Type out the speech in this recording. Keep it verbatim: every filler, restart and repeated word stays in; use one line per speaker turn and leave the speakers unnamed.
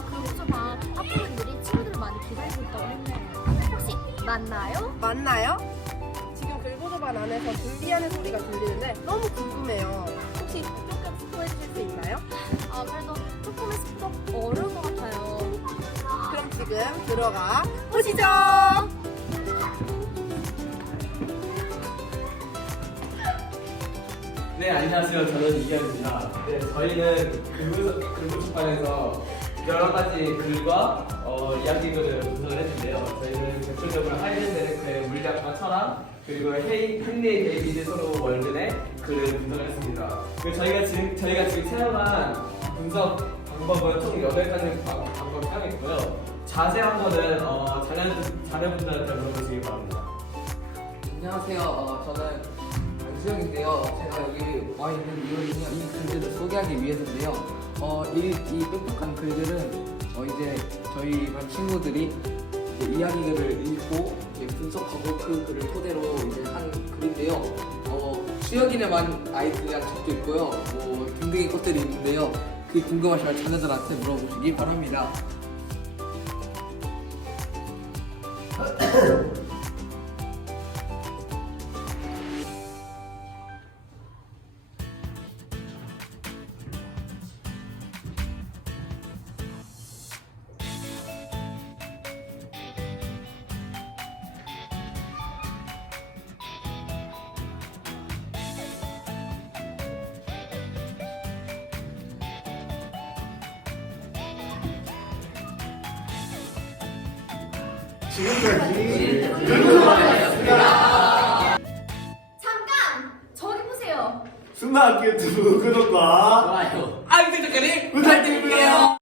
글고서방 학부모님들이 친구들을 많이 기다리고 있다고 했네요. 혹시 맞나요?
맞나요? 지금 글고서반 안에서 준비하는 소리가 들리는데 너무 궁금해요. 혹시 조금 스포해 주실 수 있나요?
아 그래도 조금은 스포 어려운 것 같아요.
그럼 지금 들어가 보시죠.
네, 안녕하세요. 저는 이현입니다. 네, 저희는 글부, 글부출판에서 여러 가지 글과 어, 이야기글을 분석을 했는데요. 저희는 대표적으로 하이든 베르크의 물리학과 철학, 그리고 헤이, 헨리 데이비드 소로 월든의 글을 분석을 했습니다. 그리고 저희가 지금, 저희가 지금 사용한 분석 방법은 총 여덟 가지 방- 방법을 사용했고요. 자세한 거는 어, 자녀, 자녀분들한테 물어보시기 바랍니다.
안녕하세요. 어, 저는 안수영인데요. 제가 여기 와 있는 이유는요, 이 글들을 소개하기 위해서인데요. 어, 이, 이 똑똑한 글들은 어, 이제 저희 반 친구들이 이제 이야기글을 읽고 이제 분석하고 그 글을 토대로 이제 한 글인데요. 어, 수영이네만 아이들이랑 적혀 있고요. 뭐 등등의 것들이 있는데요. 그 궁금하시면 자녀들한테 물어보시기 바랍니다.
지금까지
잠깐! 저기 보세요.
순마학교 유튜브 구독과
좋아요. 아이들 작가님
부탁드릴게요.